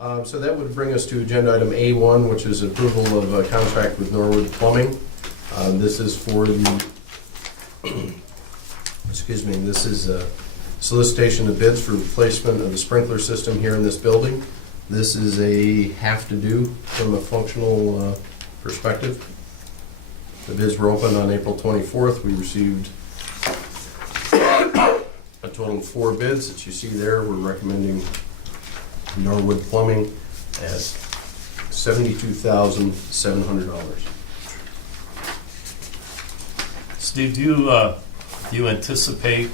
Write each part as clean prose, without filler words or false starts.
So that would bring us to agenda item A1, which is approval of a contract with Norwood Plumbing. This is for the, excuse me, this is a solicitation of bids for replacement of the sprinkler system here in this building. This is a have-to-do from a functional perspective. The bids were opened on April 24th. We received a total of 4 bids that you see there. We're recommending Norwood Plumbing at $72,700. Steve, do you anticipate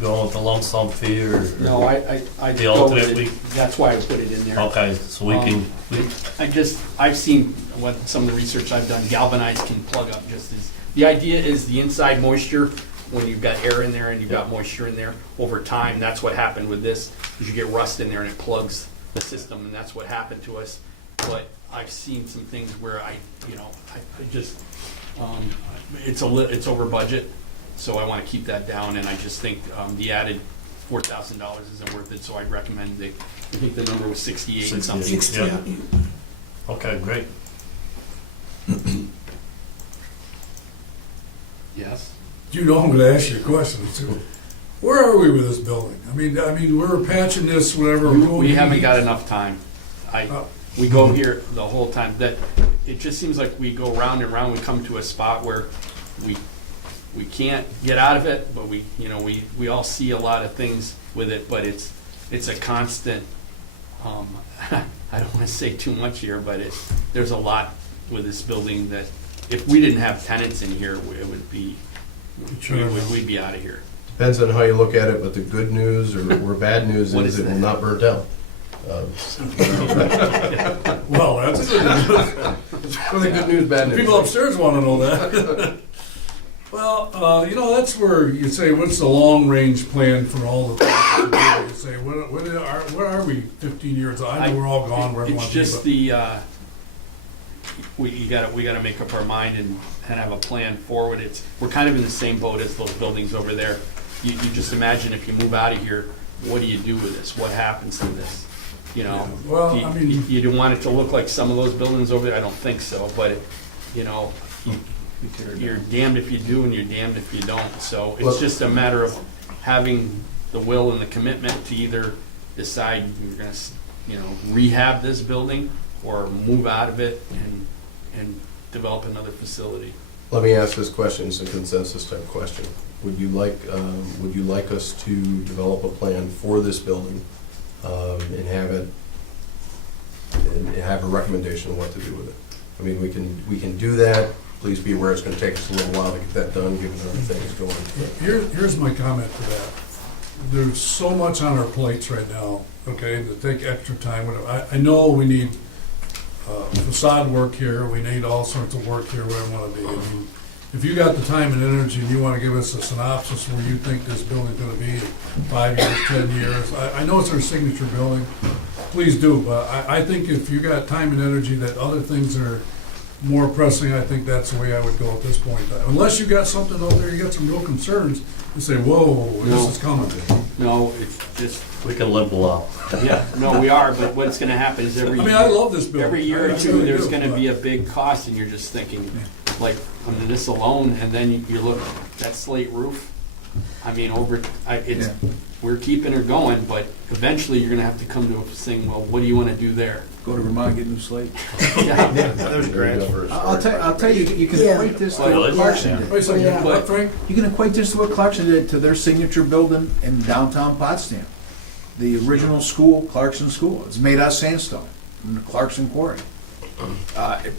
going with the lump sum fee or? No, I The go alternate with week? it. That's why I put it in there. Okay, so we can, I've seen what some of the research I've done, galvanized can plug up just as, the idea is the inside moisture, when you've got air in there and you've got moisture in there, over time, that's what happened with this, is you get rust in there and it plugs the system, and that's what happened to us. But I've seen some things where I just, it's over budget, so I want to keep that down, and I just think the added $4,000 isn't worth it, so I recommend I think the number was 68 and something. yeah. Okay, great. Yes? You know I'm gonna ask you a question too. Where are we with this building? I mean, we're patching this, whatever. We haven't got enough time. We go here the whole time. That it just seems like we go round and round. We come to a spot where we can't get out of it, but we all see a lot of things with it. But it's a constant. I don't want to say too much here, but there's a lot with this building that if we didn't have tenants in here, it would be we'd be out of here. Depends on how you look at it, but the good news or bad news What is is it will that? not burn down. Well, that's For the good news, bad news. people upstairs want to know that. Well, that's where you say, what's the long-range plan for all the things that you do? You say, what are we 15 years? I know we're all gone where we want It's to be, just but the we gotta make up our mind and have a plan forward. We're kind of in the same boat as those buildings over there. You just imagine if you move out of here, what do you do with this? What happens to this? Well, Do you, I mean- you don't want it to look like some of those buildings over there. I don't think so, but you're damned if you do and you're damned if you don't. So Well- it's just a matter of having the will and the commitment to either decide you're going to, rehab this building or move out of it and develop another facility. Let me ask this question, it's a consensus type question. Would you like us to develop a plan for this building and have a recommendation of what to do with it? I mean, we can do that. Please be aware it's going to take us a little while to get that done, given other things going. here's my comment to that. There's so much on our plates right now, okay, to take extra time. I know we need facade work here, we need all sorts of work here where I want to be. I mean, if you got the time and energy and you want to give us a synopsis where you think this building's going to be 5 years, 10 years, I know it's our signature building, please do, but I think if you got time and energy that other things are more pressing, I think that's the way I would go at this point. Unless you got something out there, you got some real concerns, you say, whoa, this is coming. No, it's just, we can limp along. yeah, no, we are, but what's going to happen is I mean, I love this building. every year I or two, really there's do, going to but- be a big cost, and you're just thinking, like, under this alone, and then you look, that slate roof, I mean, we're keeping her going, but eventually you're going to have to come to a thing, well, what do you want to do there? Go to Vermont and get a new slate. Yeah. There's grants for. I'll tell you, you can Yeah. equate this to Well, what yeah. Clarkson did. Wait a second, Yeah. what, Frank? You can equate this to what Clarkson did to their signature building in downtown Potsdam. The original school, Clarkson School. It's made out of sandstone from the Clarkson Quarry. It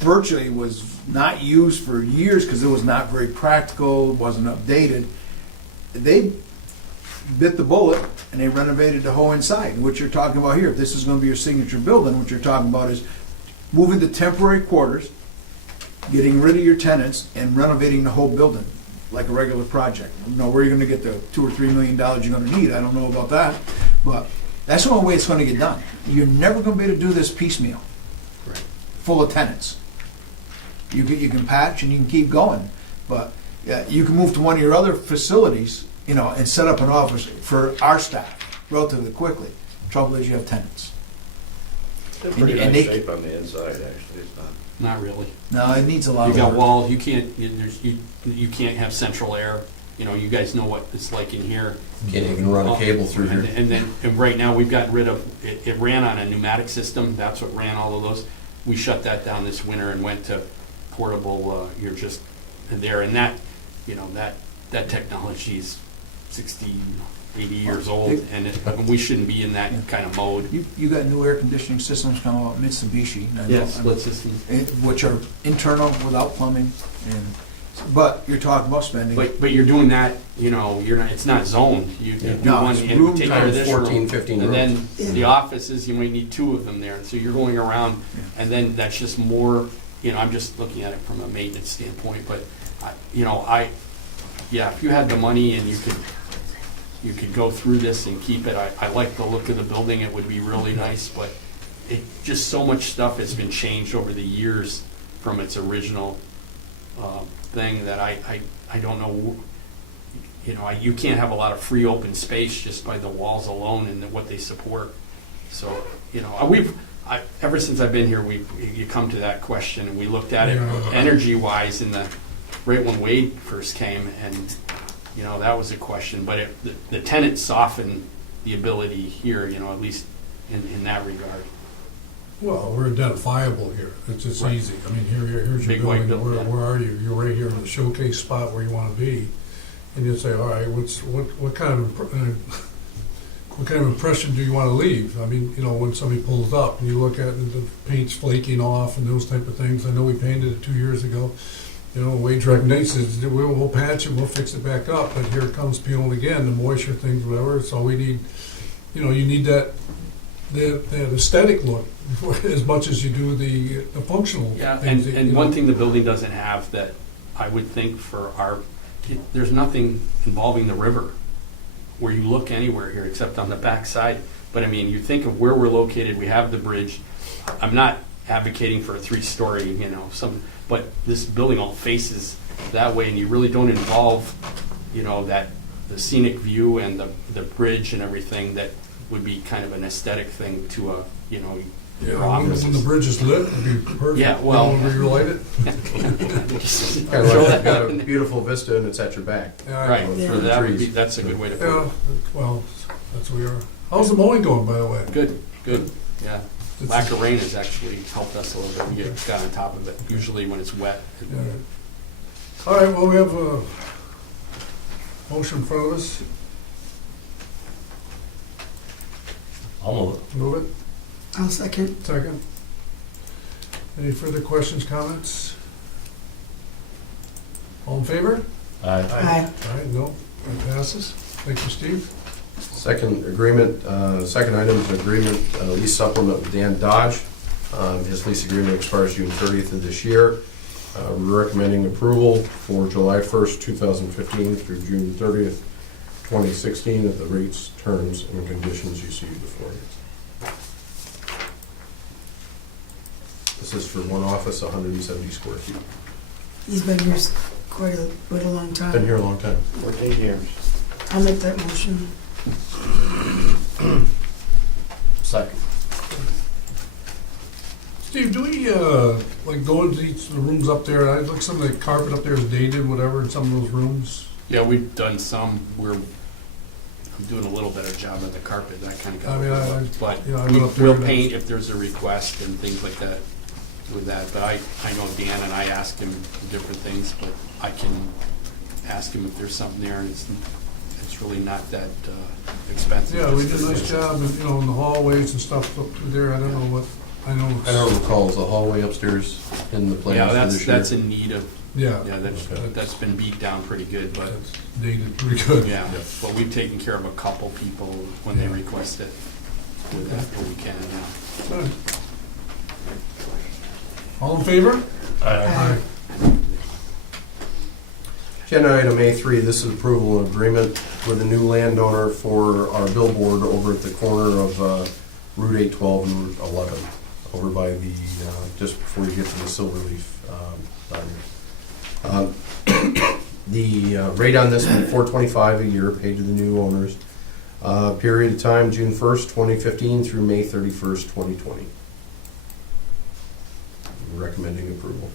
virtually was not used for years because it was not very practical, wasn't updated. They bit the bullet and they renovated the whole inside. And what you're talking about here, if this is going to be your signature building, what you're talking about is moving to temporary quarters, getting rid of your tenants, and renovating the whole building like a regular project. I don't know where you're going to get the $2 or $3 million you're going to need. I don't know about that, but that's the only way it's going to get done. You're never going to be able to do this piecemeal, full of tenants. You can patch and you can keep going, but you can move to one of your other facilities, and set up an office for our staff relatively quickly. Trouble is you have tenants. It's in pretty And nice they- shape on the inside, actually, it's not. Not really. No, it needs a lot You of got work. walls, you can't, you can't have central air. You know, you guys know what it's like in here. Can't even run a cable through here. And right now, we've gotten rid of, it ran on a pneumatic system, that's what ran all of those. We shut that down this winter and went to portable, you're just there, and that, you know, that technology is 60, 80 years old, and we shouldn't be in that kind of mode. You got new air conditioning systems coming out, Mitsubishi. and I know- Yes, split systems. Which are internal without plumbing, but you're talking about spending. But you're doing that, you know, you're not, it's not zoned. You do No, one it's and room take care of times this 14, room. 15 And rooms. then the offices, you might need 2 of them there. So you're going around, and then that's just more, you know, I'm just looking at it from a maintenance standpoint. But, you know, yeah, if you had the money and you could go through this and keep it, I like the look of the building. It would be really nice, but just so much stuff has been changed over the years from its original thing that I don't know, you know, you can't have a lot of free open space just by the walls alone and what they support. So, you know, ever since I've been here, you come to that question, and we looked at it energy-wise right when Wade first came, and, you know, that was a question, but the tenant softened the ability here, you know, at least in that regard. Well, we're identifiable here. It's just Right. easy. I mean, here's your Big white building. building, Where yeah. are you? You're right here in the showcase spot where you want to be. And you say, all right, what kind of impression do you want to leave? I mean, you know, when somebody pulls up and you look at it and the paint's flaking off and those type of things. I know we painted it 2 years ago. You know, Wade's recommendation is we'll patch it, we'll fix it back up, but here it comes peeling again, the moisture things, whatever. So we need, you know, you need that aesthetic look as much as you do the functional Yeah, things. and one thing the building doesn't have that I would think there's nothing involving the river where you look anywhere here except on the back side. But I mean, you think of where we're located, we have the bridge. I'm not advocating for a 3-story, you know, but this building all faces that way, and you really don't involve, you know, the scenic view and the bridge and everything that would be kind of an aesthetic thing to a, you know, your when the offices. bridge is lit, it'd be perfect. Yeah, well- You know, where you light it. Kind of like you've got a beautiful vista and it's at your back. Yeah, Right, Through so the that would be, trees. that's a good way to put Yeah, it. well, that's where we are. How's the mowing going, by the way? Good, yeah. Lack of rain has actually helped us a little bit. We got on top of it. Usually when it's wet. Yeah. All right, well, we have a motion in front of us. I'll move it. Move it. I'll second. Second. Any further questions, comments? All in favor? Aye. Aye. All right, no, that passes. Thank you, Steve. Second item is an agreement, lease supplement with Dan Dodge. His lease agreement expires June 30th of this year. We're recommending approval for July 1st, 2015 through June 30th, 2016 at the rates, terms, and conditions you see before you. This is for one office, 170 square feet. He's been here quite a long time. Been here a long time. 14 years. I'll make that motion. Second. Steve, do we, like, go into each of the rooms up there? I look, some of the carpet up there is dated, whatever, in some of those rooms. Yeah, we've done some. I'm doing a little better job on the carpet. That kind of got I mean, overlooked. But you know, I went up there we'll and I- paint if there's a request and things like that with that. But I know Dan and I asked him different things, but I can ask him if there's something there, and it's really not that expensive. Yeah, we did a nice job, and, you know, in the hallways and stuff up through there. I don't know what, I know. I don't recall, is the hallway upstairs in the plans Yeah, for this year? that's in need of, Yeah. yeah, that's been beat down pretty good, but. That's dated pretty good. Yeah, but we've taken care of a couple people when they request it with that, what we can now. Good. All in favor? Aye. Agenda item A3, this is approval and agreement with a new landowner for our billboard over at the corner of Route 812 and Route 11, over by the, just before you get to the Silverleaf diner. The rate on this one, $425 a year, paid to the new owners. Period of time, June 1st, 2015 through May 31st, 2020. recommending approval.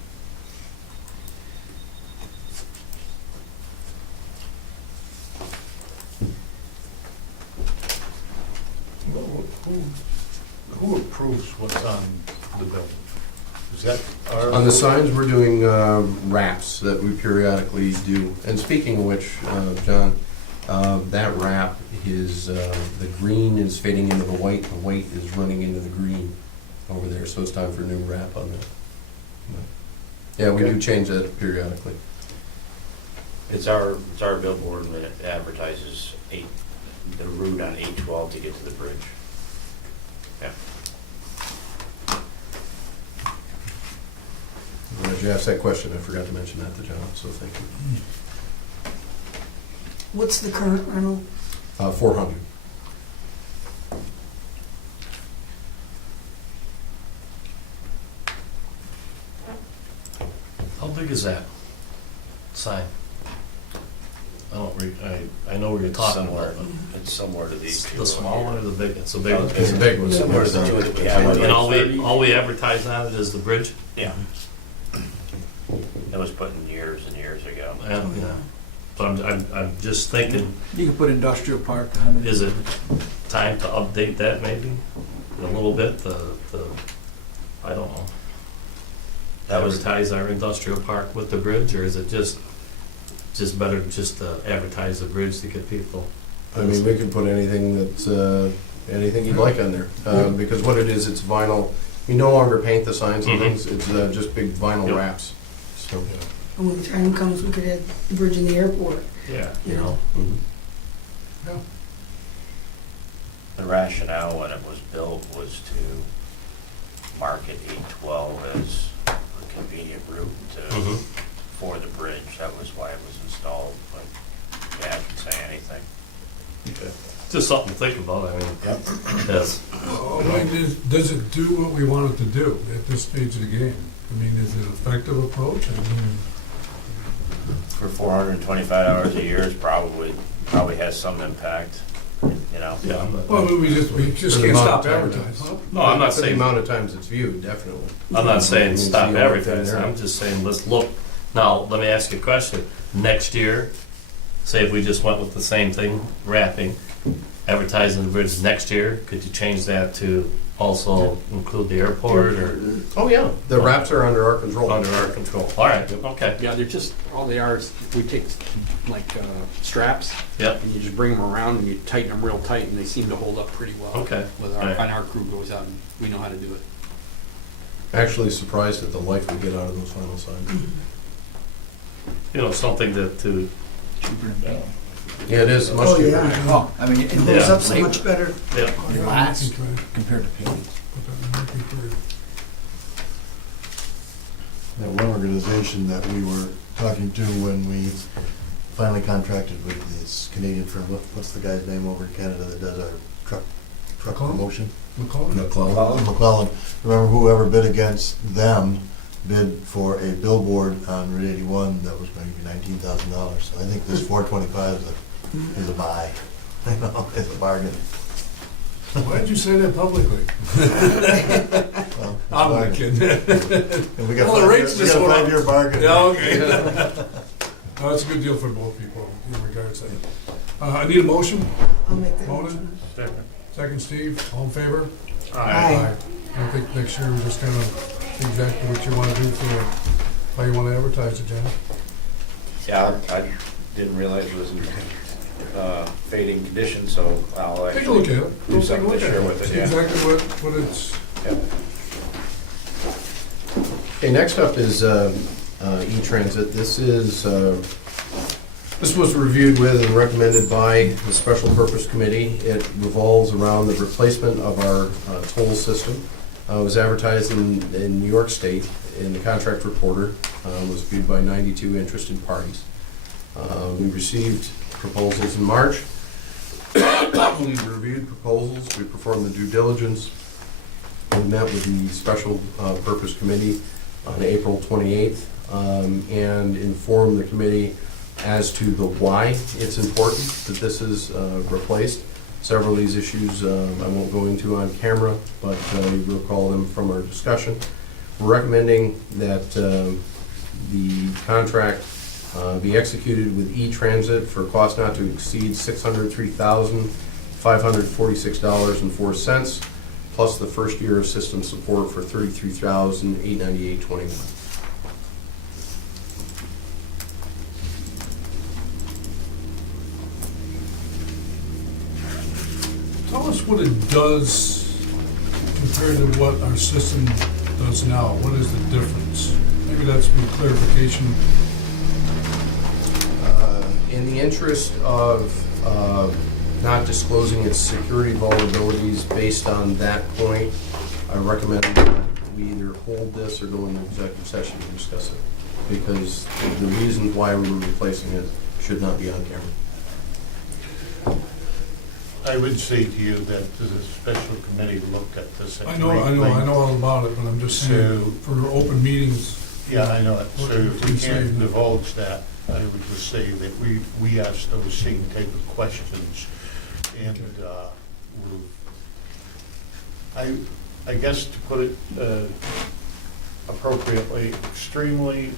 Who approves what's on the building? Is that our? On the signs, we're doing wraps that we periodically do. And speaking of which, John, that wrap is, the green is fading into the white is running into the green over there, so it's time for a new wrap on that. Yeah, we do change that periodically. It's our billboard and it advertises the route on 812 to get to the bridge. Yeah. I'm glad you asked that question. I forgot to mention that to John, so thank you. What's the current rental? 400. How big is that sign? I know where you're talking Somewhere, about, but it's somewhere to these two. the small one or the big? It's a big one. It's a big one. Similar to the two that we have. And all we advertise on it is the bridge? Yeah. It was put in years and years ago. Yeah. But I'm just thinking, You can put industrial park on it. is it time to update that maybe a little bit, I don't know. That was, Advertise our industrial park with the bridge, or is it just better just to advertise the bridge to get people? I mean, we can put anything that's, anything you'd like on there. Because what it is, it's vinyl. We no longer paint the signs and Mhm. things. It's just big vinyl Yep. wraps. So, And when the time comes, we could add the bridge in the airport. Yeah, You know. mhm. the rationale when it was built was to market 812 as a convenient route Mhm. for the bridge. That was why it was installed, but yeah, I can say anything. Okay. Just something to think about, I mean, yes. Oh, like, does it do what we want it to do at this stage of the game? I mean, is it an effective approach? I mean, For 425 hours a year, it probably has some impact, you know. Yeah, I'm not- well, we just For the can't amount stop of time it advertising. is. Huh? No, I'm not For the saying, amount of times it's viewed, definitely. I'm not I saying mean, stop see the only thing advertising, there. I'm just saying, let's look, now, let me ask you a question. Next year, say if we just went with the same thing, wrapping, advertising the bridge next year, could you change that to also include the airport, or Oh, yeah. The wraps are under our control. under our control? All right, okay, Yeah, they're just, all they are is, we take like straps yep, and you just bring them around and you tighten them real tight and they seem to hold up pretty well. okay. With our, Right. and our crew goes out and we know how to do it. Actually surprised at the life we get out of those vinyl signs. You know, something that to, Cheaper than paint. Yeah, it is. Much Oh, cheaper. yeah. Oh, I mean, It holds Yeah. up so much better. yeah, It Yeah, lasts we can try. compared to paint. Put that in the record. That one organization that we were talking to when we finally contracted with this Canadian firm, what's the guy's name over in Canada that does our truck McClellan? promotion? McCall? McClellan. Remember, whoever bid against them bid for a billboard on Route 81 that was going to be $19,000. So I think this 425 is a buy. I know, it's a bargain. Why'd you say that publicly? Well, it's a I'm not bargain. kidding. And we got Well, the rates we just got a went up. 5-year bargain. Yeah, okay. No, it's a good deal for both people in regards to that. I need a motion. I'll make that Motion. motion. Second, Steve. All in favor? Aye. I think next year we just kind of exactly what you want to do for how you want to advertise it, Jen. Yeah, I didn't realize it was in fading condition, so I'll Take a look actually at it. do Go take a something look to at share it. with it, See yeah. exactly what it's. Yeah. Okay, next up is E-Transit. This was reviewed with and recommended by the Special Purpose Committee. It revolves around the replacement of our toll system. It was advertised in New York State in the contract reporter, was viewed by 92 interested parties. We received proposals in March. We reviewed proposals, we performed the due diligence. We met with the Special Purpose Committee on April 28th and informed the committee as to the why it's important that this is replaced. Several of these issues I won't go into on camera, but you recall them from our discussion. We're recommending that the contract be executed with E-Transit for cost not to exceed $603,546.04, plus the first year of system support for $33,898.21. Tell us what it does compared to what our system does now. What is the difference? Maybe that's some clarification. In the interest of not disclosing its security vulnerabilities based on that point, I recommend that we either hold this or go into executive session to discuss it, because the reasons why we were replacing it should not be on camera. I would say to you that the special committee looked at this. at I know great length. all about it, but I'm just saying, So- for open meetings. Yeah, I know it. So What if can we you say? can't divulge that, I would just say that we asked those same type of questions. And I guess to put it appropriately, extremely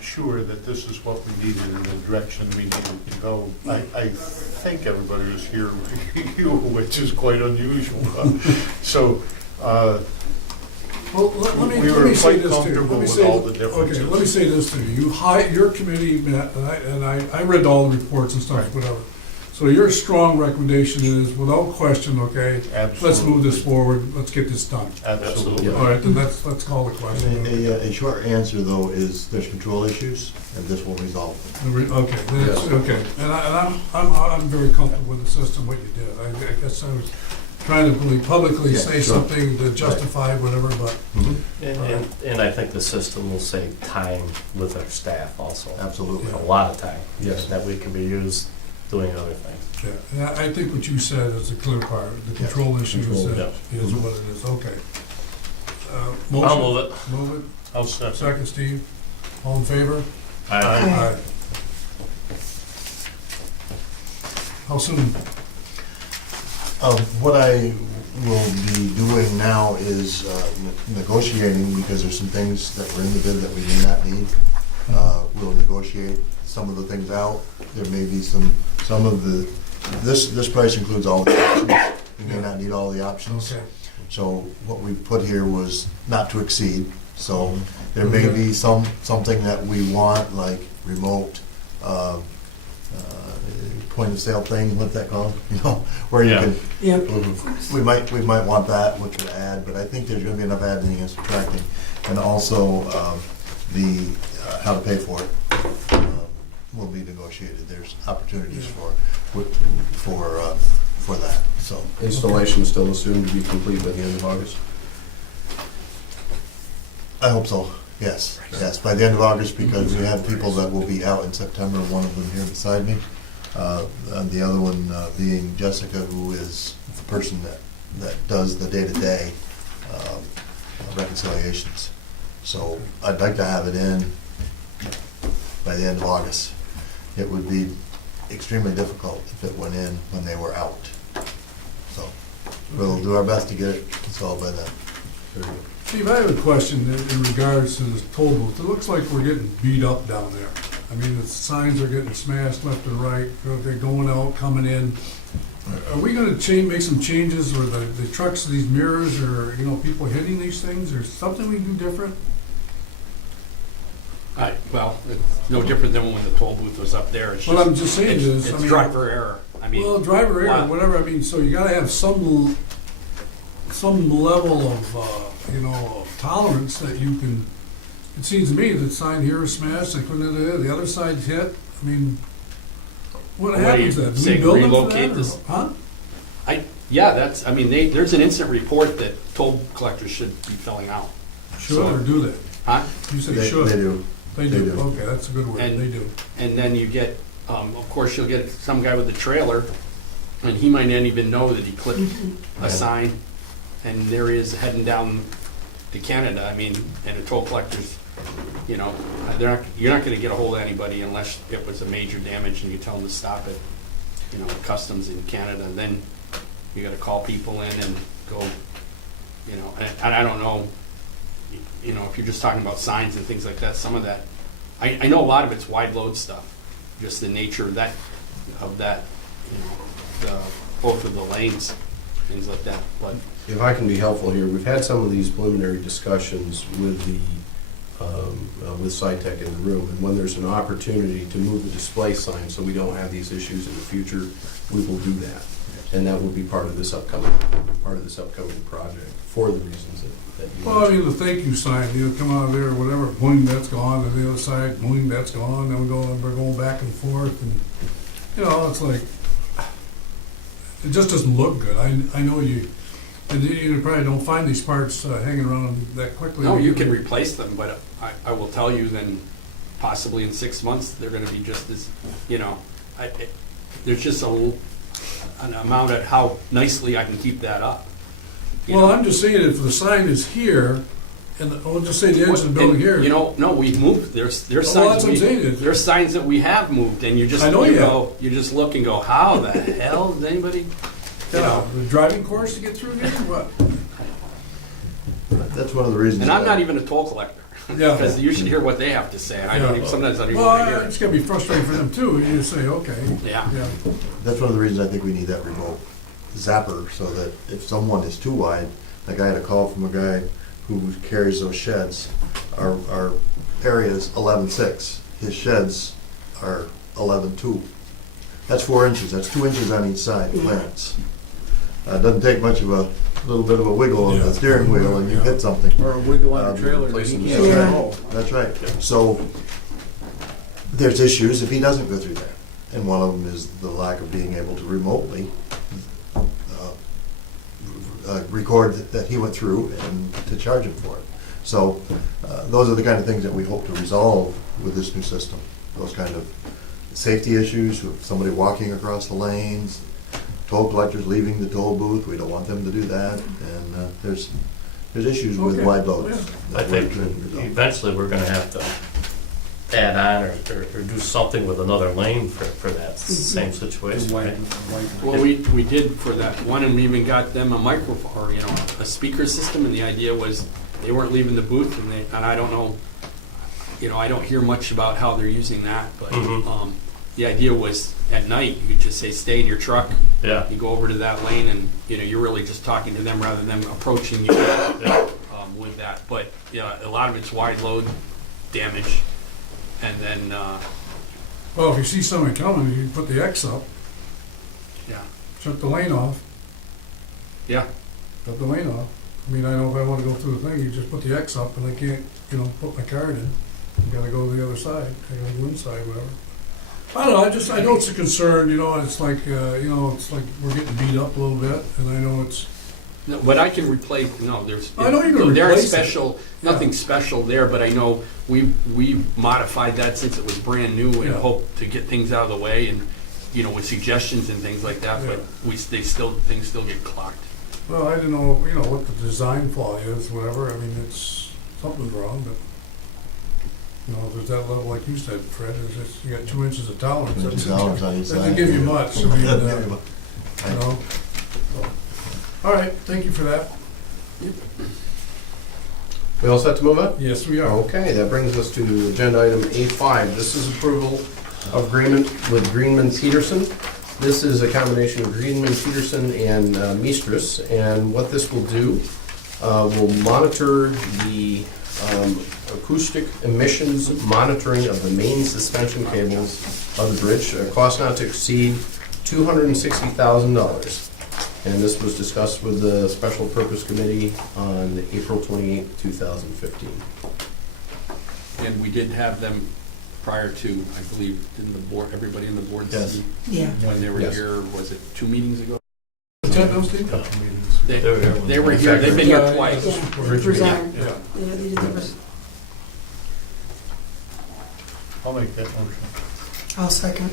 sure that this is what we needed in the direction we needed to go. I think everybody was here, which is quite unusual. So, Well, let me we were say quite this to you. comfortable Let me with say- all the differences. Okay, let me say this to you. Your committee met, and I read all the reports and stuff, whatever. So your strong recommendation is, without question, okay, let's move this forward, let's get this done. Absolutely. All right, then let's call the question. A short answer, though, is there's control issues, and this will resolve them. Okay, that's, okay. And I'm very comfortable with the system, what you did. I guess I was trying to really publicly Yeah, say sure. something to justify whatever, but And I think the system will save time with our staff also. Absolutely. A lot of time. Yes. That we can be used doing other things. yeah, and I think what you said is the clear part. The control issues Control, is what it is, okay. I'll Motion, move it. move it. I'll second. Second, Steve. All in favor? Aye. How soon? What I will be doing now is negotiating, because there's some things that were in the bid that we may not need. We'll negotiate some of the things out. There may be some of the, this price includes all the options. We may not need all the options. Okay. So what we put here was not to exceed. So there may be something that we want, like remote, point of sale thing, what's that called? Where you Yeah. can, Yep. we might want that, which would add, but I think there's gonna be enough adding and subtracting. And also, the, how to pay for it, will be negotiated. There's opportunities for that, so. Installation is still assumed to be complete by the end of August. I hope so, yes, by the end of August, because we have people that will be out in September, one of them here beside me. And the other one being Jessica, who is the person that does the day-to-day reconciliations. So I'd like to have it in by the end of August. It would be extremely difficult if it went in when they were out. So we'll do our best to get it solved by then. Steve, I have a question in regards to this toll booth. It looks like we're getting beat up down there. I mean, the signs are getting smashed left and right, they're going out, coming in. Are we gonna make some changes, or the trucks, these mirrors, or, people hitting these things, or something we can do different? Well, it's no different than when the toll booth was up there. It's What just- I'm just saying is, I It's mean. driver error. I mean, Well, driver error, wow. whatever, I mean, so you gotta have some level of, of tolerance that you can, it seems to me that sign here is smashed, they couldn't, the other side's hit, I mean, what What do happens you then? Do say, we build them for relocate that, this? or, huh? yeah, there's an instant report that toll collectors should be filling out. Should or do they? Huh? You say They should. do. They they do, do. okay, that's a good word, And- they do. And then you get, of course, you'll get some guy with a trailer, and he might not even know that he clipped a sign, and there he is heading down to Canada. I mean, and the toll collectors, you're not gonna get a hold of anybody unless it was a major damage and you tell them to stop it, customs in Canada, and then you gotta call people in and go, and I don't know you know, if you're just talking about signs and things like that, some of that, I know a lot of it's wide load stuff, just the nature of that, you know, both of the lanes, things like that, but. If I can be helpful here, we've had some of these preliminary discussions with the, with SciTech in the room, and when there's an opportunity to move the display sign so we don't have these issues in the future, we will do that. And that will be part of this upcoming project, for the reasons that you Well, I mentioned. mean, the thank you sign, you know, come out of there, whatever, boing, that's gone, and the other side, boing, that's gone, then we're going back and forth, and, you know, it's like, it just doesn't look good. I know you probably don't find these parts hanging around that quickly. No, you can replace them, but I will tell you then possibly in 6 months, they're gonna be just as, you know, there's just an amount of how nicely I can keep that up. you Well, know. I'm just saying, if the sign is here, and we'll just say the edge of the building And, here. You know, no, we've moved, there's Well, signs, that's what I'm saying. there's signs that we have moved, and you just, I know you go, you just look and go, how the hell does anybody, you Yeah, know? the driving course to get through here, or what? That's one of the reasons. And I'm that- not even a toll collector, Yeah. because you should hear what they have to say, and I don't Yeah. even, sometimes I don't even Well, want to hear it's it. gotta be frustrating for them too, you just say, okay, Yeah. yeah. That's one of the reasons I think we need that remote zapper, so that if someone is too wide, like I had a call from a guy who carries those sheds, our area's 11.6, his sheds are 11.2. That's 4 inches, that's 2 inches on each side clearance. Doesn't take much of a little bit of a wiggle on Yeah. the steering wheel and you Yeah. hit something. Or a wiggle on a Um, trailer that he placing can't the sign. control. That's right. So there's issues if he doesn't go through that. And one of them is the lack of being able to remotely record that he went through and to charge him for it. So those are the kind of things that we hope to resolve with this new system. Those kind of safety issues with somebody walking across the lanes, toll collectors leaving the toll booth, we don't want them to do that. And there's issues with Okay. wide loads. Yeah. I that we're think trying to resolve. eventually we're gonna have to add on or do something with another lane for that same situation, right? Well, we did for that one, and we even got them a microphone, or, you know, a speaker system, and the idea was they weren't leaving the booth, and I don't know, you know, I don't hear much about how they're using that, but, Mhm. the idea was at night, you could just say, stay in your truck, Yeah, you go over to that lane, and, you know, you're really just talking to them rather than them approaching you, with that, but, yeah, a lot of it's wide load damage, and then, Well, if you see somebody coming, you put the X up, yeah, shut the lane off, yeah, shut the lane off. I mean, I know if I wanna go through the thing, you just put the X up and I can't, you know, put my card in. You gotta go to the other side, I gotta go inside, whatever. I don't know, I know it's a concern, you know, it's like, it's like we're getting beat up a little bit, and I know it's, no, but I can replace, no, there's. I know you can There replace is it. special, nothing special there, but I know we modified that since it was brand new and Yeah. hope to get things out of the way and, you know, with suggestions and things like that, but things still get clocked. well, I don't know, you know, what the design flaw is, whatever, I mean, something's wrong, but, you know, there's that level, like you said, Fred, you got 2 inches of tolerance. That $2 on each side. doesn't give you much, I mean, you I- know. All right, thank you for that. We all set to move on? Yes, we are. Okay, that brings us to agenda item A5. This is approval of agreement with Greenman Peterson. This is a combination of Greenman Peterson and Mistras, and what this will do, will monitor the acoustic emissions monitoring of the main suspension cables of the bridge, a cost not to exceed $260,000. And this was discussed with the Special Purpose Committee on April 28, 2015. And we did have them prior to, I believe, didn't the board, everybody in the board Yes. see Yeah. when they were Yes. here, was it 2 meetings ago? Ted, those things? They They were here. they were here, they've been here twice. Yeah. Richard, Resign. Yeah. Yeah, they did that. I'll make that motion. I'll second.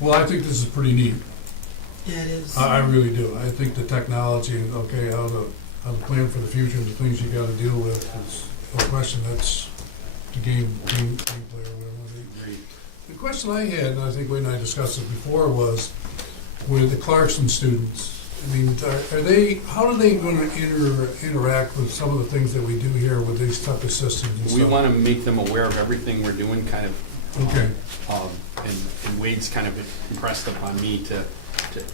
Well, I think this is pretty neat. Yeah, it is. I really do. I think the technology and, okay, how to plan for the future, the things you gotta deal with is no question, that's the game player, whatever. The question I had, and I think Wayne and I discussed it before, was with the Clarkson students I mean, are they, how are they gonna interact with some of the things that we do here with these type of systems and stuff? We want to make them aware of everything we're doing, kind of. Okay. And Wade's kind of impressed upon me to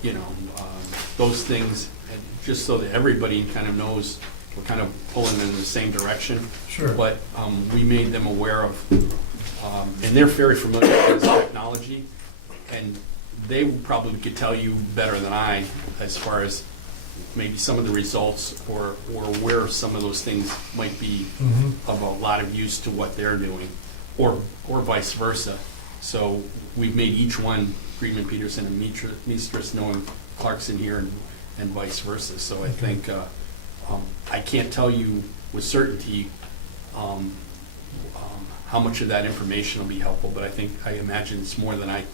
you know, those things, and just so that everybody kind of knows we're kind of pulling in the same direction. Sure. But we made them aware of, and they're very familiar with this technology, and they probably could tell you better than I as far as maybe some of the results or where some of those things might be Mhm. of a lot of use to what they're doing, or vice versa. So we've made each one, Friedman, Peterson, and Mistras, knowing Clarkson here and vice versa. So I think, I can't tell you with certainty how much of that information will be helpful, but I imagine it's more than I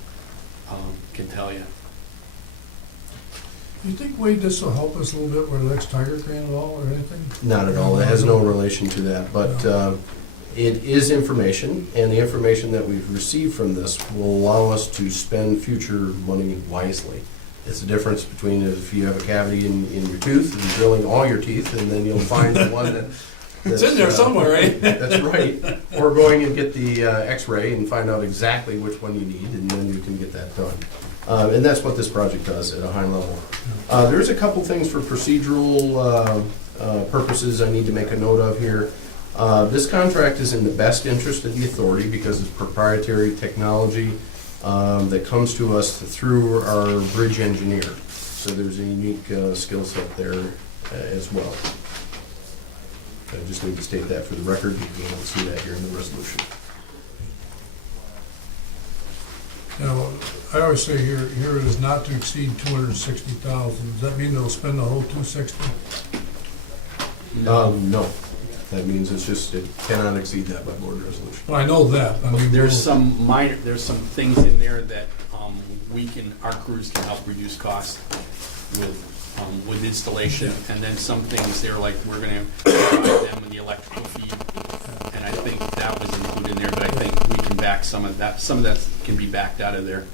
can tell you. Do you think, Wade, this will help us a little bit with the next Tiger Grant at all, or anything? Not at all, it has no relation to that, but it is information, and the information that we've received from this will allow us to spend future money wisely. It's the difference between if you have a cavity in your tooth and drilling all your teeth, and then you'll find the one that. It's in there somewhere, right? That's right, or going and get the x-ray and find out exactly which one you need, and then you can get that done. And that's what this project does at a high level. There's a couple things for procedural purposes I need to make a note of here. This contract is in the best interest of the authority because it's proprietary technology that comes to us through our bridge engineer. So there's a unique skill set there as well. I just need to state that for the record because you don't see that here in the resolution. Now, I always say here it is not to exceed 260,000. Does that mean they'll spend the whole 260? No, that means it cannot exceed that by board resolution. Well, I know that. I mean, There's some things in there that our crews can help reduce costs with installation, and then some things there, like we're gonna provide them with the electrical feed, and I think that was included in there, but I think we can back some of that can be backed out of there.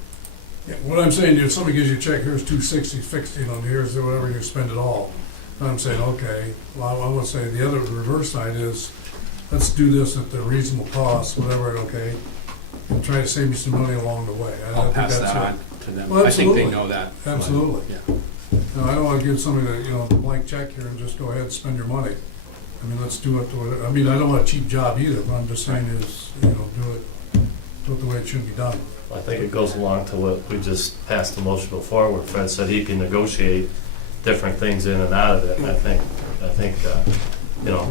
Yeah, what I'm saying is, somebody gives you a check, here's 260 fixed, here's whatever, you spend it all. And I'm saying, okay, well, I would say the reverse side is, let's do this at the reasonable cost, whatever, okay, and try to save you some money along the way. I I'll think pass that's that it. on to them. Well, I think they absolutely. know that. but, Absolutely. Yeah. No, I don't wanna give somebody a blank check here and just go ahead and spend your money. I mean, let's do it, I mean, I don't want a cheap job either, but I'm just saying is, do it the way it should be done. I think it goes along to what we just passed the motion before, where Fred said he can negotiate different things in and out of it. I think, Yeah.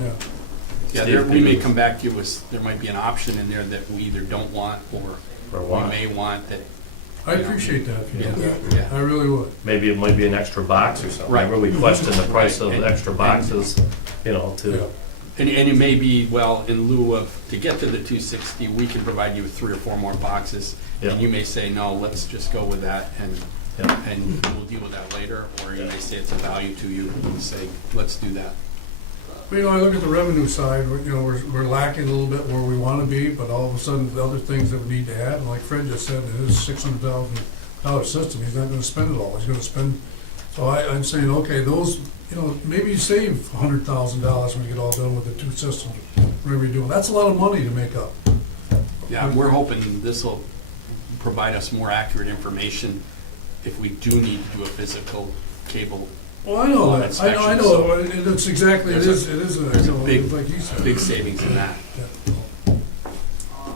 Yeah, Steve, we may maybe- come back to you with, there might be an option in there that we either don't want or or we what. may want that. I appreciate that if you did that. Yeah. I really would. Maybe it might be an extra box or something. Right. Remember, we questioned the price of Right. extra boxes, Yeah. to, And it may be, well, in lieu of, to get to the 260, we can provide you with 3 or 4 more boxes. Yeah. And you may say, no, let's just go with that Yeah. and we'll deal with that later. Or you may say it's a value to you and say, let's do that. Well, I look at the revenue side, we're lacking a little bit where we wanna be, but all of a sudden, the other things that we need to have, and like Fred just said, in his $600,000 system, he's not gonna spend it all, he's gonna spend, so I'm saying, okay, those, maybe you save $100,000 when you get all done with the 2 systems, whatever you're doing, that's a lot of money to make up. Yeah, we're hoping this will provide us more accurate information if we do need to do a physical cable. Well, I know that, Inspection, I know, it's exactly, it is there's a big- like you said. Big savings in that. Yeah.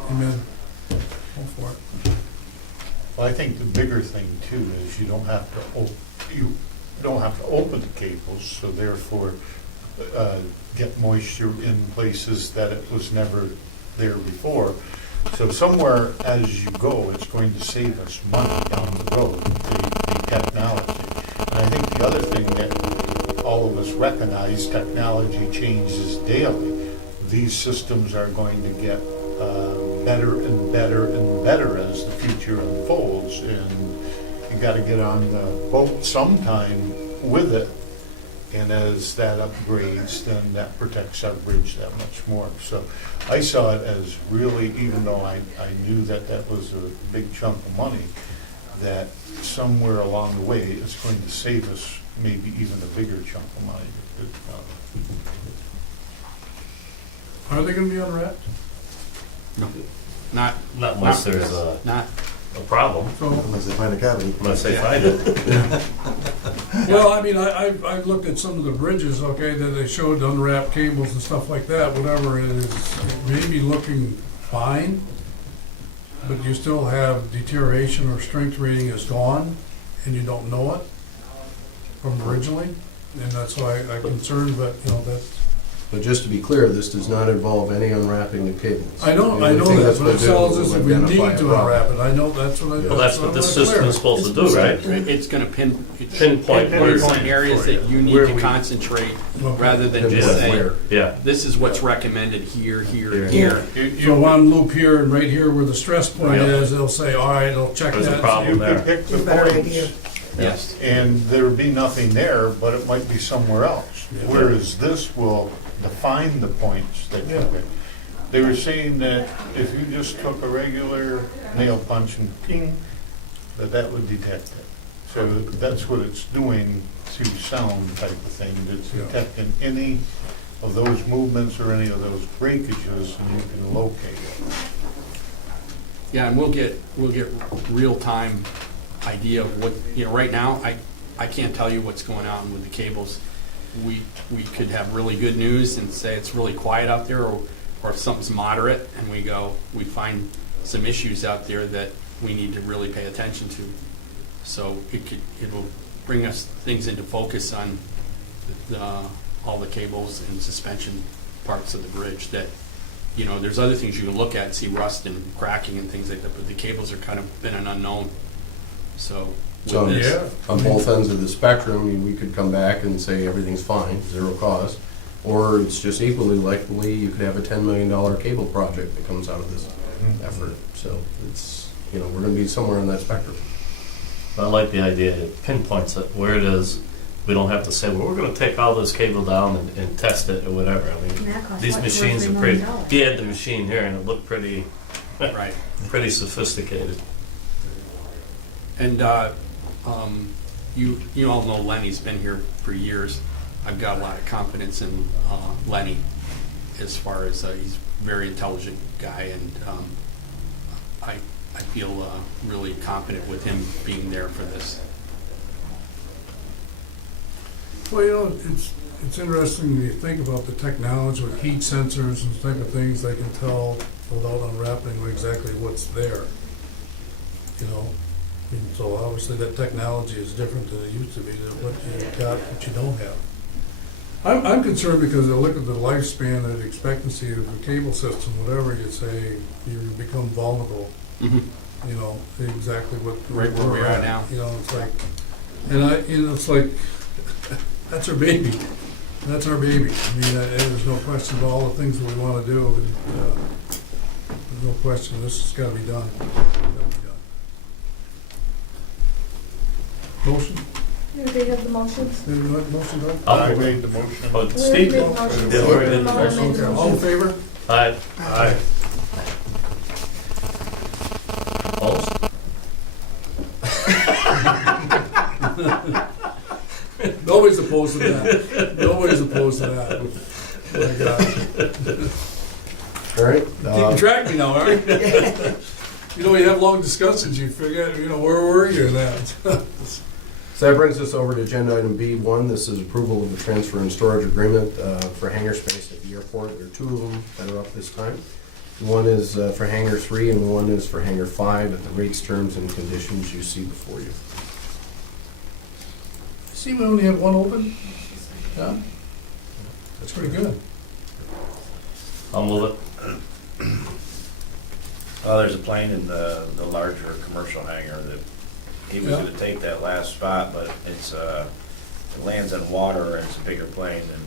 Amen. Go for it. Well, I think the bigger thing too is you don't have to open the cables, so therefore get moisture in places that it was never there before. So somewhere as you go, it's going to save us money down the road, the technology. And I think the other thing that all of us recognize, technology changes daily. These systems are going to get better and better and better as the future unfolds, and you got to get on the boat sometime with it. And as that upgrades, then that protects our bridge that much more. So I saw it as really, even though I knew that that was a big chunk of money, that somewhere along the way it's going to save us maybe even a bigger chunk of money. Are they gonna be unwrapped? Not, Not unless there's a not, problem, So, Unless they find a cavity. unless they find it. well, I mean, I've looked at some of the bridges, okay, that they showed unwrapped cables and stuff like that, whatever it is, it may be looking fine, but you still have deterioration or strength rating is gone, and you don't know it from originally, and that's why I'm concerned, but, you know, that's, But just to be clear, this does not involve any unwrapping of cables. I know The only thing that, that's but it gonna do tells us is that we identify need a to problem. unwrap it, I know, that's what I. Well, that's what this system is supposed to do, right? it's gonna Pinpoint where- pinpoint areas that you need where to we- concentrate, Okay. rather than And just what's say, where. Yeah, this is what's recommended here, here, Here. here. So one loop here and right here where the stress point Yeah. is, they'll say, all right, they'll check There's a that. problem. You there. could pick the Get a better points, idea. Yes. and there would be nothing there, but it might be somewhere else. Yeah. Whereas this will define the points that you Yeah. pick. They were saying that if you just took a regular nail punch and ping, that would detect it. So that's what it's doing through sound type of thing. It's Yeah. detecting any of those movements or any of those breakages, and you can locate it. Yeah, and we'll get real-time idea of what, you know, right now, I can't tell you what's going on with the cables. We could have really good news and say it's really quiet out there, or if something's moderate, and we find some issues out there that we need to really pay attention to. So it'll bring us things into focus on all the cables and suspension parts of the bridge that, you know, there's other things you can look at and see rust and cracking and things like that, but the cables are kind of been an unknown. So So, with this, Yeah. on both ends of the spectrum, we could come back and say everything's fine, zero cost. Or it's just equally likely you could have a $10 million cable project that comes out of this effort. So it's, you know, we're gonna be somewhere in that spectrum. I like the idea, it pinpoints it where it is. We don't have to say, well, we're gonna take all this cable down and test it or whatever. I mean, And that costs these what, machines $2 or are $3 pretty, million? he had the machine here and it looked pretty, right. pretty sophisticated. And you all know Lenny's been here for years. I've got a lot of confidence in Lenny as far as he's a very intelligent guy, and I feel really confident with him being there for this. Well, you know, it's interesting when you think about the technology with heat sensors and type of things, they can tell without unwrapping exactly what's there. You know, and so obviously that technology is different than it used to be, than what you got, what you don't have. I'm concerned because I look at the lifespan and the expectancy of the cable system, whatever you say, you become vulnerable, you know, exactly what. Right where we are now. You know, it's like, it's like, that's our baby. That's our baby. I mean, there's no question of all the things that we want to do, and there's no question this has got to be done. Motion? You already have the motions? Did we let the motion go? I made the motion. Oh, We already Steve? made the motions. Yeah, we already did the Mama motion. made the Okay, all in motions. favor? Aye. Aye. Opposed? Nobody's opposed to that. Nobody's opposed to that. Oh my gosh. All right? Keeping track of me now, aren't you? You know, you have long discussions, you forget, you know, where were you in that? So that brings us over to agenda item B1. This is approval of the transfer and storage agreement for hangar space at the airport. There are two of them that are up this time. One is for hangar 3 and one is for hangar 5 at the rates, terms, and conditions you see before you. See, we only have one open? Yeah? That's pretty good. I'll move it. Well, there's a plane in the larger commercial hangar that he was Yeah. gonna take that last spot, but it's, it lands on water and it's a bigger plane and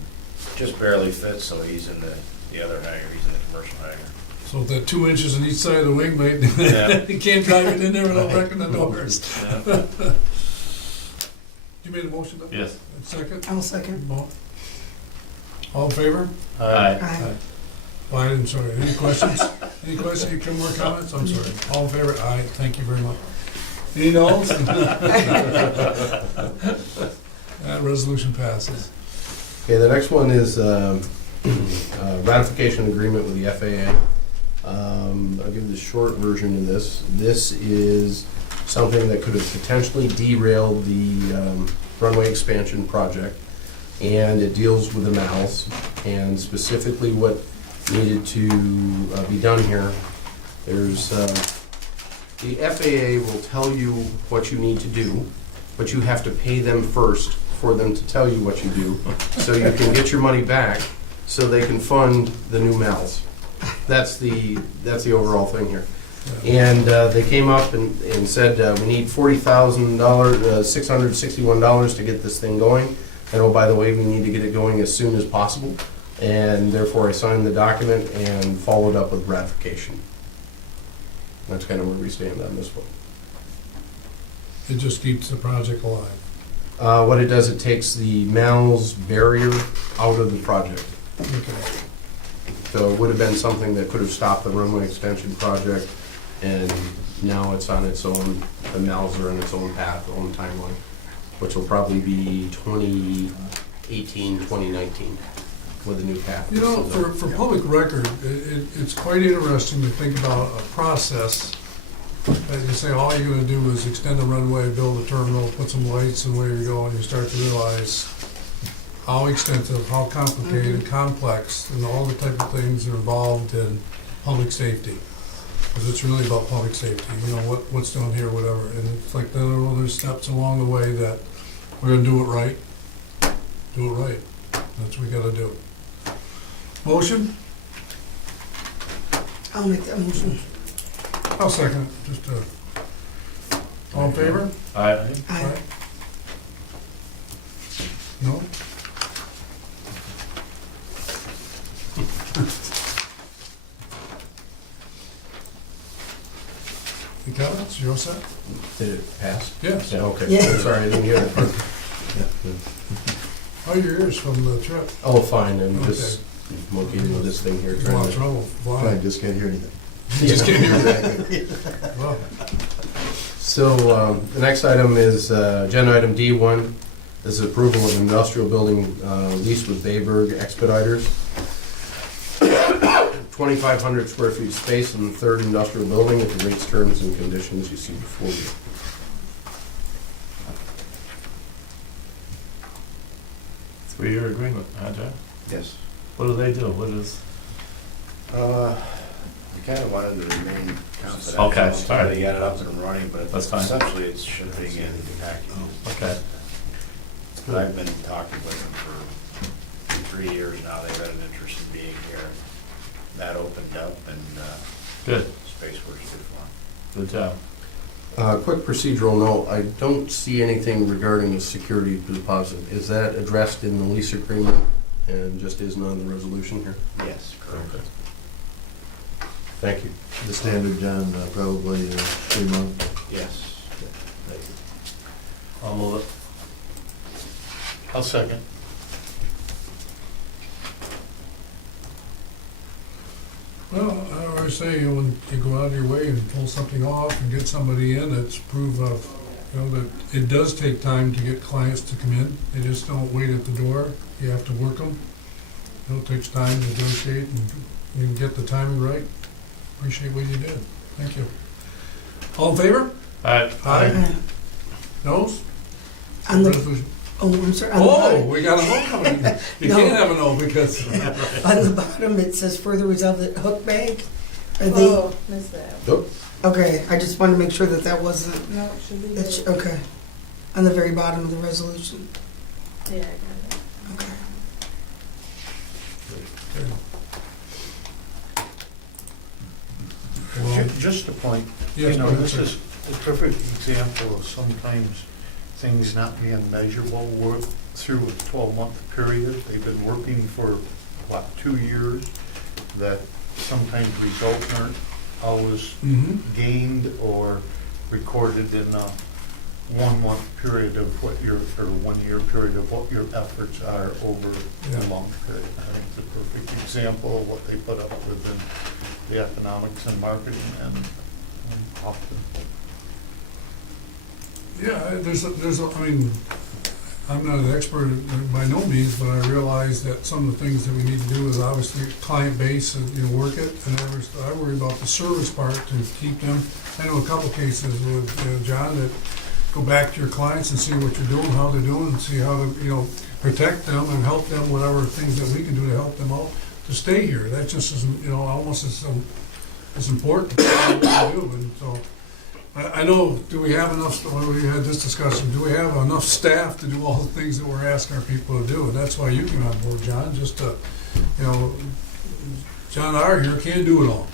just barely fits, so he's in the other hangar, he's in the commercial hangar. So with that 2 inches on each side of the wing, mate, Yeah. you can't drive it in there without breaking the doors. Yeah. You made a motion, though? Yes. Second? I'll second. All in favor? Aye. Aye. Well, I didn't, sorry, any questions? Any questions, any more comments? I'm sorry. All in favor? Aye, thank you very much. Any no's? That resolution passes. Okay, the next one is ratification agreement with the FAA. I'll give the short version of this. This is something that could have potentially derailed the runway expansion project, and it deals with the mouths, and specifically what needed to be done here. There's, the FAA will tell you what you need to do, but you have to pay them first for them to tell you what you do, so you can get your money back, so they can fund the new mouths. That's the overall thing here. And they came up and said, we need $40,000, $661 to get this thing going. And oh, by the way, we need to get it going as soon as possible. And therefore, I signed the document and followed up with ratification. That's kind of where we stand on this one. It just keeps the project alive. What it does, it takes the Mal's barrier out of the project. Okay. So it would have been something that could have stopped the runway extension project, and now it's on its own, the Mal's are in its own path, own timeline, which will probably be 2018, 2019 with a new path. You know, for public record, it's quite interesting to think about a process that you say all you're gonna do is extend the runway, build a terminal, put some lights, and where you go, and you start to realize how extensive, how complicated, complex, and all the type of things that are involved in public safety. Because it's really about public safety, you know, what's down here, whatever. And it's like there are other steps along the way that we're gonna do it right. Do it right. That's what we gotta do. Motion? I'll make that motion. I'll second it, just all in favor? Aye. Aye. No? Any comments? You all set? Did it pass? Yes. Yeah, okay. Yeah. Sorry, I didn't hear it. How are your ears from the trip? Oh, fine, I'm just monkeying with this thing here. There's a lot of trouble. Fine, Flying. just can't hear anything. Just can't hear Well, So, the next item is, agenda item D1. This is approval of industrial building, lease with Bayberg Expeditors. 2,500 square feet of space in the third industrial building at the rates, terms, and conditions you see before you. 3-year agreement, huh, John? Yes. What do they do? What is? We kind of wanted to remain confidential Okay, until all right. they get it up and running, but That's fine. essentially it's shipping and packing. Okay. But I've been talking with them for 3 years now. They've had an interest in being here. That opened up and Good. space works good for them. Good job. Quick procedural note, I don't see anything regarding a security deposit. Is that addressed in the lease agreement and just isn't on the resolution here? Yes, correct. Okay. Thank you. The standard, John, probably 3 months. Yes. Thank you. I'll move it. I'll second. well, I always say, when you go out of your way and pull something off and get somebody in, it's proof of, you know, that it does take time to get clients to come in. They just don't wait at the door. You have to work them. You know, it takes time to negotiate, and you can get the timing right. Appreciate what you did. Thank you. All in favor? Aye. Aye. Noes? On the, Resolution- oh, I'm sorry. On the Oh, bottom- we got a no coming. You No. can't have a no because, On the bottom, it says further resolve that Hook Bank. Are they, Oh, missed that. Nope. okay, I just wanted to make sure that that wasn't, No, it should be that's, there. okay. On the very bottom of the resolution. Yeah, I got it. Okay. well, Just a point, yes, you know, go ahead, this sir. is a perfect example of sometimes things not being measurable through a 12-month period. They've been working for, 2 years, that sometimes results aren't always Mhm. gained or recorded in a 1-month period of what your, or 1-year period of what your efforts are over Yeah. a long period. I think it's a perfect example of what they put up with in the economics and marketing and often. Yeah, there's a, I mean, I'm not an expert by no means, but I realize that some of the things that we need to do is obviously client base and, you know, work it. And I worry about the service part to keep them. I know a couple cases with, John, that go back to your clients and see what you're doing, how they're doing, and see how to, you know, protect them and help them, whatever things that we can do to help them out to stay here. That just is, you know, almost as important to do. And so, I know, do we have enough, when we had this discussion, do we have enough staff to do all the things that we're asking our people to do? And that's why you came on board, John, just to, you know, John R. here can't do it all.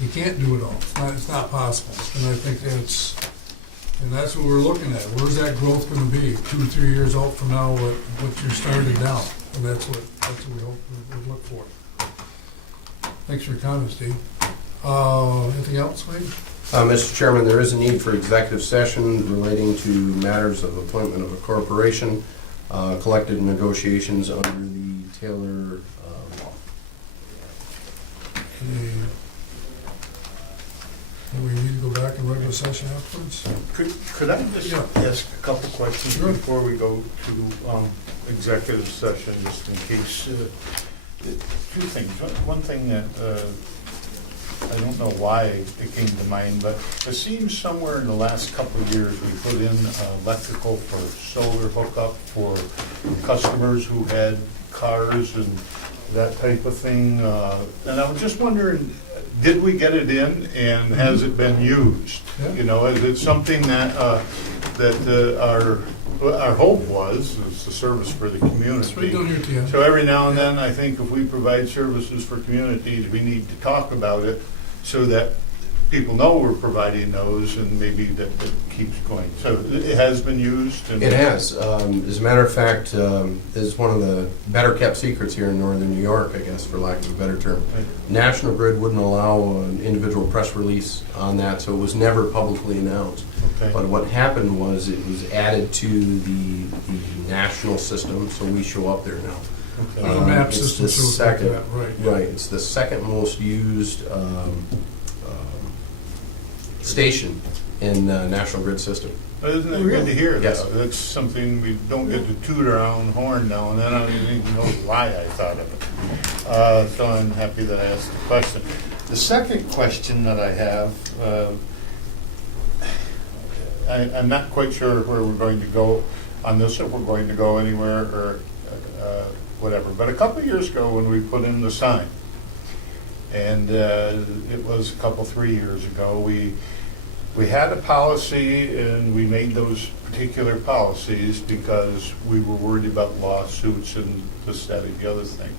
He can't do it all. It's not possible. And I think that's what we're looking at. Where's that growth gonna be 2 or 3 years out from now, what you're starting now? And that's what we hope, we look for. Thanks for your comments, Steve. Anything else, Wade? Mr. Chairman, there is a need for executive session relating to matters of appointment of a corporation, collective negotiations under the Taylor law. Do we need to go back in regular session afterwards? Could I just Yeah. ask a couple questions Sure. before we go to executive session, just in case? Two things. One thing that I don't know why it came to mind, but it seems somewhere in the last couple of years we put in electrical for solar hookup for customers who had cars and that type of thing. And I was just wondering, did we get it in and has it been used? Yeah. You know, is it something that our hope was the service for the community? That's right down here, Tia. So every now and then, I think if we provide services for communities, we need to talk about it so that people know we're providing those and maybe that it keeps going. So it has been used? And It has. As a matter of fact, it's one of the better kept secrets here in northern New York, I guess, for lack of a better term. National Grid wouldn't allow an individual press release on that, so it was never publicly announced. Okay. But what happened was it was added to the national system, so we show up there now. Okay. The map It's system the shows like second- that, right. yeah. Right, it's the second most used station in the National Grid system. Isn't it good to hear? Yes. Though? That's something we don't get to toot our own horn now and then. I don't even know why I thought of it. So I'm happy that I asked the question. The second question that I have, I'm not quite sure where we're going to go on this, if we're going to go anywhere or whatever. But a couple of years ago when we put in the sign, and it was a couple, 3 years ago, we had a policy and we made those particular policies because we were worried about lawsuits and this, that, and the other thing.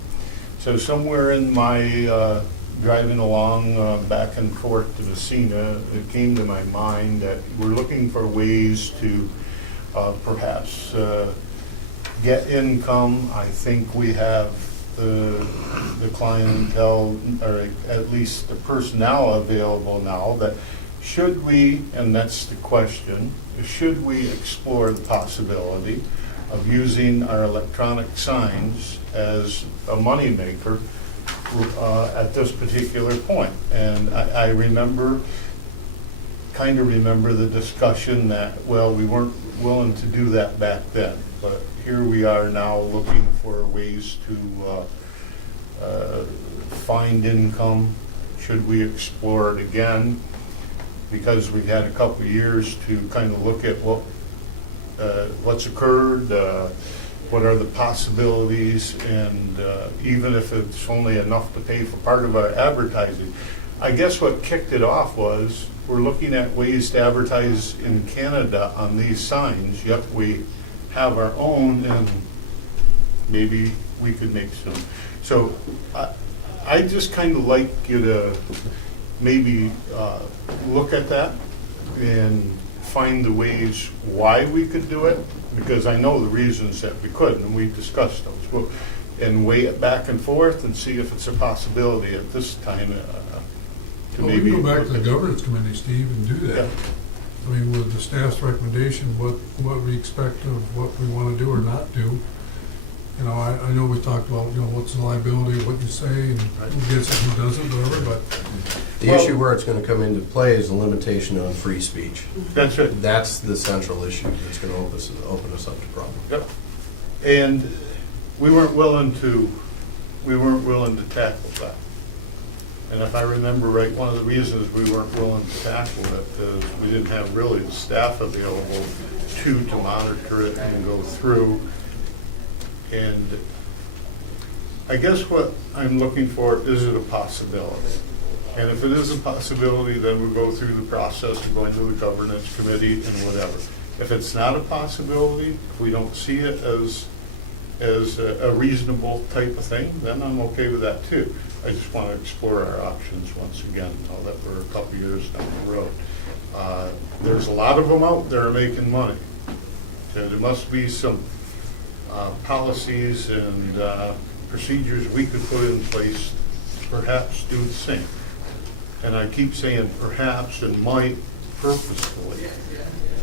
So somewhere in my driving along back and forth to Messina, it came to my mind that we're looking for ways to perhaps get income. I think we have the clientele, or at least the personnel available now, that should we, and that's the question, should we explore the possibility of using our electronic signs as a moneymaker at this particular point? And I kind of remember the discussion that, well, we weren't willing to do that back then, but here we are now looking for ways to find income. Should we explore it again? Because we've had a couple of years to kind of look at what's occurred, what are the possibilities, and even if it's only enough to pay for part of our advertising. I guess what kicked it off was we're looking at ways to advertise in Canada on these signs, yet we have our own, and maybe we could make some. So I just kind of like you to maybe look at that and find the ways why we could do it, because I know the reasons that we couldn't, and we've discussed those. And weigh it back and forth and see if it's a possibility at this time to Well, we maybe. can go back to the governance committee, Steve, and do that. Yeah. I mean, with the staff's recommendation, what we expect of what we want to do or not do. You know, I know we talked about, you know, what's the liability, what you say, and who gets it, who doesn't, whatever, but The Well- issue where it's gonna come into play is the limitation on free speech. That's it. That's the central issue that's gonna open us up to problems. Yep. And we weren't willing to tackle that. And if I remember right, one of the reasons we weren't willing to tackle it is we didn't have really the staff available to monitor it and go through. And I guess what I'm looking for, is it a possibility? And if it is a possibility, then we'll go through the process of going to the governance committee and whatever. If it's not a possibility, if we don't see it as a reasonable type of thing, then I'm okay with that too. I just want to explore our options once again, now that we're a couple years down the road. There's a lot of them out there making money. So there must be some policies and procedures we could put in place, perhaps do the same. And I keep saying perhaps and might purposefully,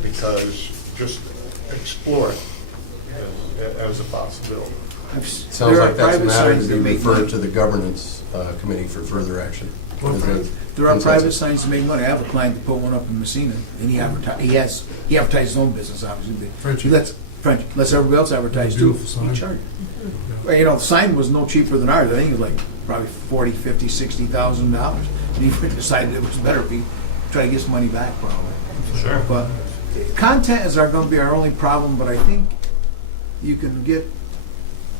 because just explore it as a possibility. Sounds There are like that's a private matter signs to be that make referred money. to the governance committee for further action. Well, Is that There are private consensus? signs that make money. I have a client that put one up in Messina, and he advertised his own business, obviously. but he lets everybody else advertise too. Beautiful sign. He charges. Well, you know, the sign was no cheaper than ours. I think it was like probably $40,000, $50,000, $60,000. And he decided it was better if he tried to get some money back probably. Sure. But content is going to be our only problem, but I think you can get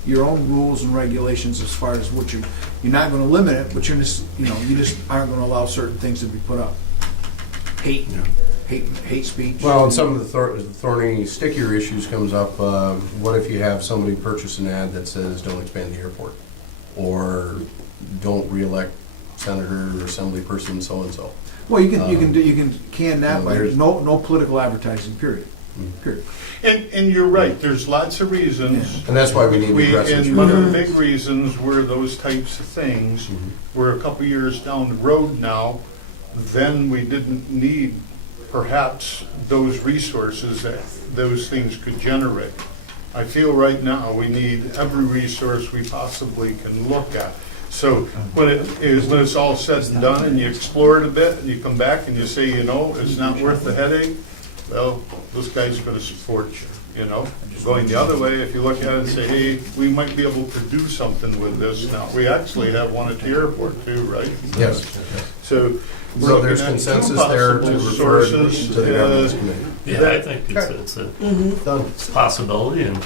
your own rules and regulations as far as what you're not going to limit it, but you just aren't going to allow certain things to be put up. Hate speech. Well, and some of the thorny, stickier issues comes up. What if you have somebody purchase an ad that says, "Don't expand the airport," or "Don't reelect senator or assembly person so and so"? Well, you can can that by there's- no political advertising. Period. Period. And you're right, there's lots of reasons. And that's why we need to address it. And one of the big reasons were those types of things. Mhm. We're a couple years down the road now, then we didn't need perhaps those resources that those things could generate. I feel right now we need every resource we possibly can look at. So when it's all said and done and you explore it a bit and you come back and you say, it's not worth the headache, well, this guy's going to support you, Going the other way, if you look at it and say, hey, we might be able to do something with this now. We actually have one at the airport too, right? Yes. So we're So there's looking at two consensus there to possible refer to sources. the governance committee. Yeah, I think it's a Done. possibility, and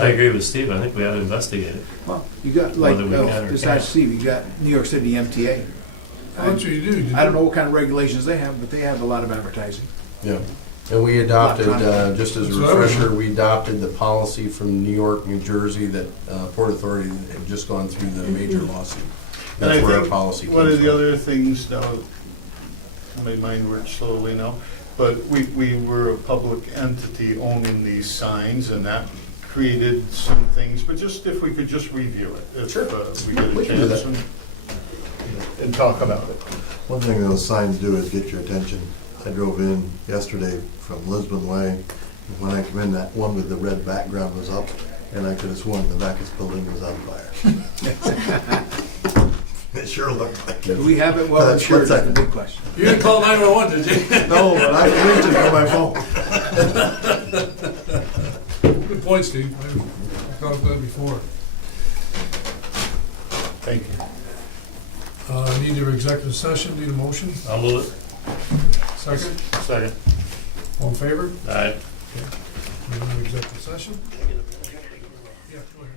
I agree with Steve. I think we ought to investigate it. Well, you got like Whether we can or besides can't. Steve, you got New York City MTA. That's what you do. I don't know what kind of regulations they have, but they have a lot of advertising. Yeah. And we adopted, just as a That's what I was- refresher, we adopted the policy from New York, New Jersey, that Port Authority had just gone through the major lawsuit. And I That's where our think policy came one of the from. other things now, my mind works slowly now, but we were a public entity owning these signs, and that created some things, but just if we could just review it, if Sure. we get We a can do chance and talk about it. One thing those signs do is get your attention. I drove in yesterday from Lisbon Way, and when I come in, that one with the red background was up, and I could have sworn the back of this building was on fire. It sure looked like it. We have it well That's insured, what's that's the that? big question. You didn't call 911, did you? No, but I can reach it on my phone. Good point, Steve. I thought of that before. Thank you. Need your executive session, need a motion? I'll move it. Second? Second. All in favor? All right. Executive session? Yeah, go ahead.